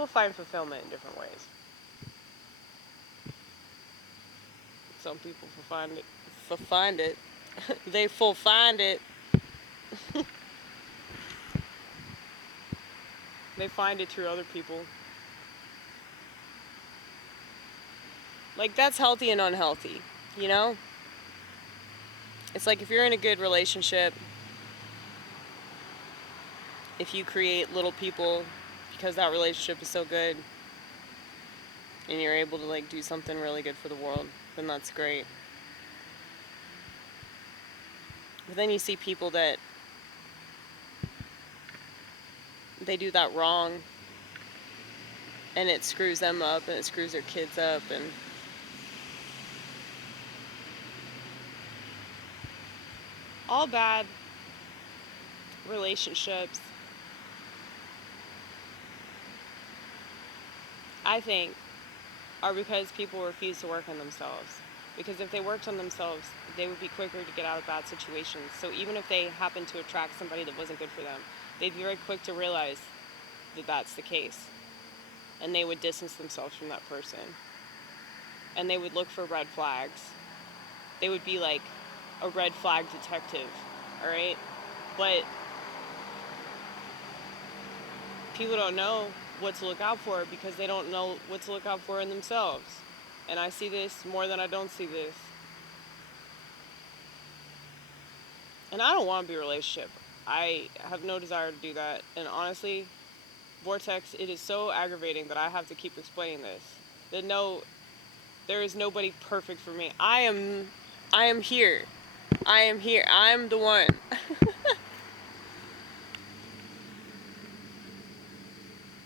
people find fulfillment in different ways. Some people find it. They full find it. They find it through other people. Like, that's healthy and unhealthy, you know? It's like if you're in a good relationship, if you create little people because that relationship is so good and you're able to like do something really good for the world, then that's great. But then you see people that they do that wrong and it screws them up and it screws their kids up, and all bad relationships, I think, are because people refuse to work on themselves. Because if they worked on themselves, they would be quicker to get out of bad situations. So even if they happen to attract somebody that wasn't good for them, they'd be very quick to realize that that's the case. And they would distance themselves from that person. And they would look for red flags. They would be like a red flag detective, all right? But people don't know what to look out for because they don't know what to look out for in themselves. And I see this more than I don't see this. And I don't want to be in a relationship. I have no desire to do that. And honestly, Vortex, it is so aggravating that I have to keep explaining this. That no, there is nobody perfect for me. I am here. I am here. I'm the one.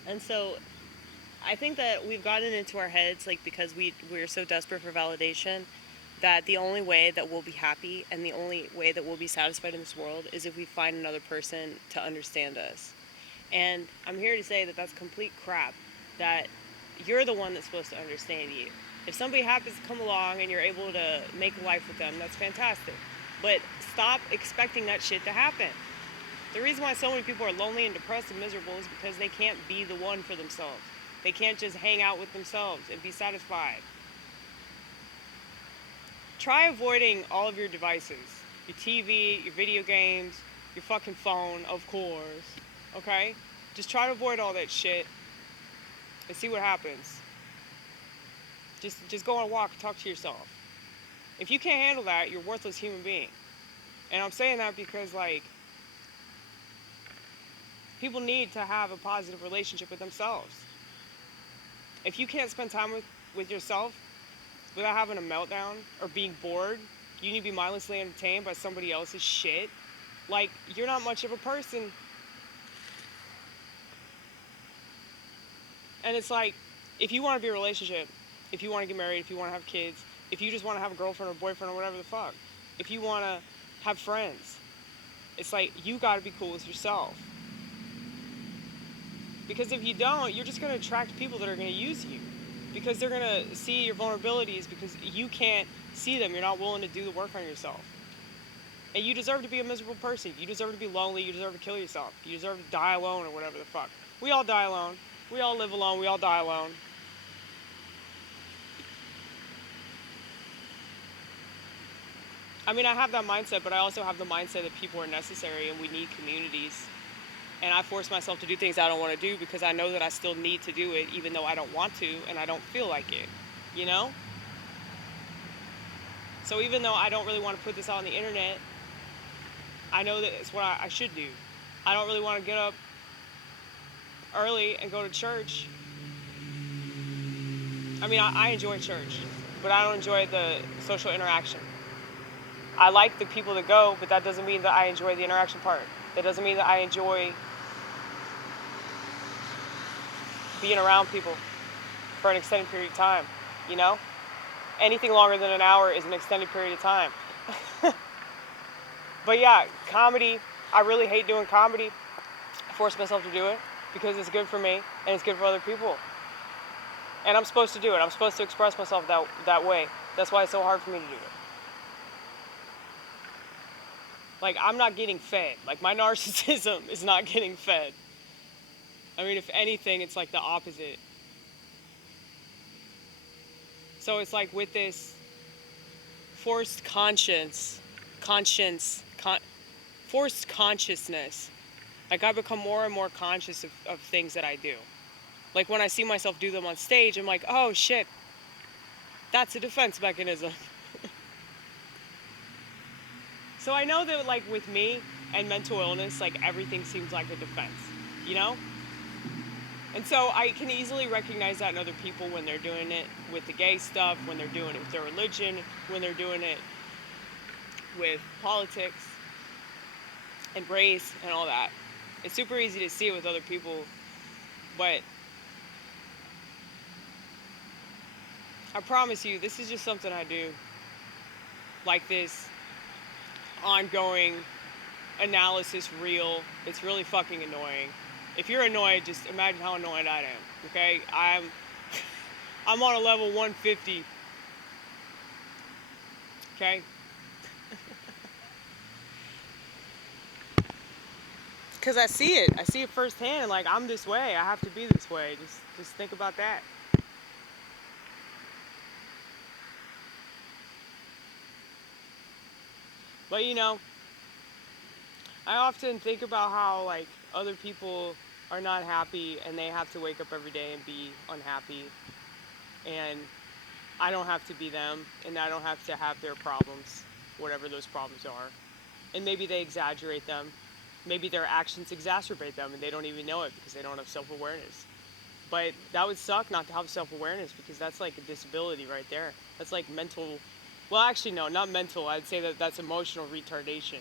And so I think that we've gotten into our heads, like, because we're so desperate for validation, that the only way that we'll be happy and the only way that we'll be satisfied in this world is if we find another person to understand us. And I'm here to say that that's complete crap, that you're the one that's supposed to understand you. If somebody happens to come along and you're able to make a life with them, that's fantastic. But stop expecting that shit to happen. The reason why so many people are lonely and depressed and miserable is because they can't be the one for themselves. They can't just hang out with themselves and be satisfied. Try avoiding all of your devices. Your TV, your video games, your fucking phone, of course. Okay? Just try to avoid all that shit and see what happens. Just go on a walk and talk to yourself. If you can't handle that, you're a worthless human being. And I'm saying that because, like, people need to have a positive relationship with themselves. If you can't spend time with yourself without having a meltdown or being bored, you need to be mindlessly entertained by somebody else's shit, like, you're not much of a person. And it's like, if you want to be in a relationship, if you want to get married, if you want to have kids, if you just want to have a girlfriend or boyfriend or whatever the fuck, if you want to have friends, it's like, you got to be cool with yourself. Because if you don't, you're just going to attract people that are going to use you. Because they're going to see your vulnerabilities because you can't see them. You're not willing to do the work on yourself. And you deserve to be a miserable person. You deserve to be lonely. You deserve to kill yourself. You deserve to die alone or whatever the fuck. We all die alone. We all live alone. We all die alone. I mean, I have that mindset, but I also have the mindset that people are necessary and we need communities. And I force myself to do things I don't want to do because I know that I still need to do it even though I don't want to and I don't feel like it, you know? So even though I don't really want to put this out on the internet, I know that it's what I should do. I don't really want to get up early and go to church. I mean, I enjoy church, but I don't enjoy the social interaction. I like the people that go, but that doesn't mean that I enjoy the interaction part. That doesn't mean that I enjoy being around people for an extended period of time, you know? Anything longer than an hour is an extended period of time. But yeah, comedy, I really hate doing comedy. I force myself to do it because it's good for me and it's good for other people. And I'm supposed to do it. I'm supposed to express myself that way. That's why it's so hard for me to do it. Like, I'm not getting fed. Like, my narcissism is not getting fed. I mean, if anything, it's like the opposite. So it's like with this forced forced consciousness, like I become more and more conscious of things that I do. Like when I see myself do them on stage, I'm like, oh shit, that's a defense mechanism. So I know that like with me and mental illness, like everything seems like a defense, you know? And so I can easily recognize that in other people when they're doing it with the gay stuff, when they're doing it with their religion, when they're doing it with politics and race and all that. It's super easy to see it with other people, but I promise you, this is just something I do. Like this ongoing analysis reel. It's really fucking annoying. If you're annoyed, just imagine how annoyed I am, okay? I'm on a level 150, okay? Because I see it firsthand, like I'm this way, I have to be this way, just think about that. But you know, I often think about how like other people are not happy and they have to wake up every day and be unhappy, and I don't have to be them, and I don't have to have their problems, whatever those problems are. And maybe they exaggerate them. Maybe their actions exacerbate them and they don't even know it because they don't have self-awareness. But that would suck not to have self-awareness, because that's like a disability right there. That's like mental, well actually no, not mental, I'd say that that's emotional retardation.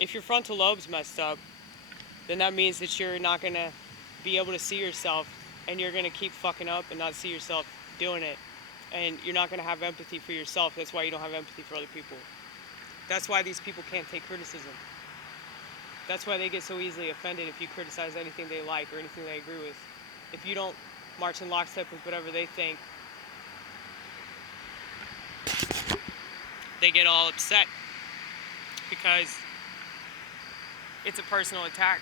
If your frontal lobe's messed up, then that means that you're not going to be able to see yourself, and you're going to keep fucking up and not see yourself doing it. And you're not going to have empathy for yourself. That's why you don't have empathy for other people. That's why these people can't take criticism. That's why they get so easily offended if you criticize anything they like or anything they agree with. If you don't march in lockstep with whatever they think, they get all upset because it's a personal attack.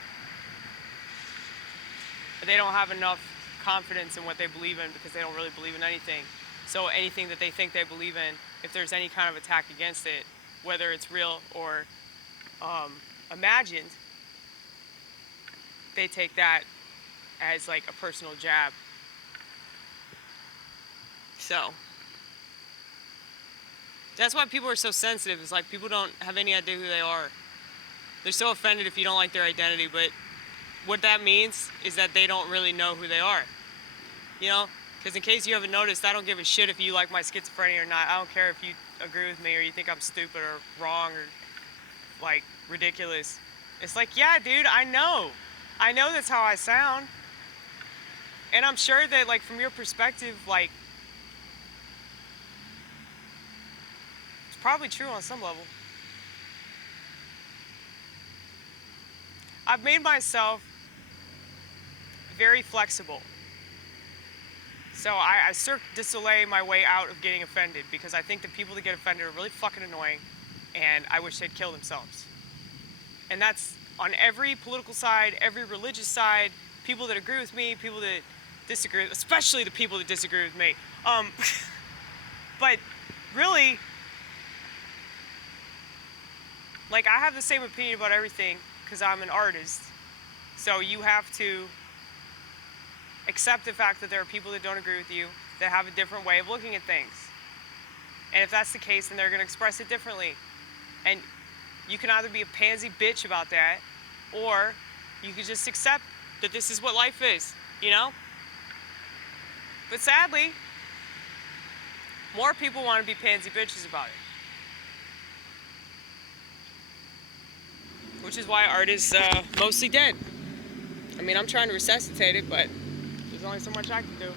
They don't have enough confidence in what they believe in because they don't really believe in anything. So anything that they think they believe in, if there's any kind of attack against it, whether it's real or imagined, they take that as like a personal jab. So that's why people are so sensitive. It's like people don't have any idea who they are. They're so offended if you don't like their identity, but what that means is that they don't really know who they are. You know? Because in case you haven't noticed, I don't give a shit if you like my schizophrenia or not. I don't care if you agree with me or you think I'm stupid or wrong or, like, ridiculous. It's like, yeah, dude, I know. I know that's how I sound. And I'm sure that, like, from your perspective, like, it's probably true on some level. I've made myself very flexible. So I Cirque du Soleil my way out of getting offended, because I think the people that get offended are really fucking annoying, and I wish they'd kill themselves. And that's on every political side, every religious side, people that agree with me, people that disagree, especially the people that disagree with me. But really, like, I have the same opinion about everything because I'm an artist. So you have to accept the fact that there are people that don't agree with you, that have a different way of looking at things. And if that's the case, then they're going to express it differently. And you can either be a pansy bitch about that, or you can just accept that this is what life is, you know? But sadly, more people want to be pansy bitches about it. Which is why art is mostly dead. I mean, I'm trying to resuscitate it, but there's only so much I can do.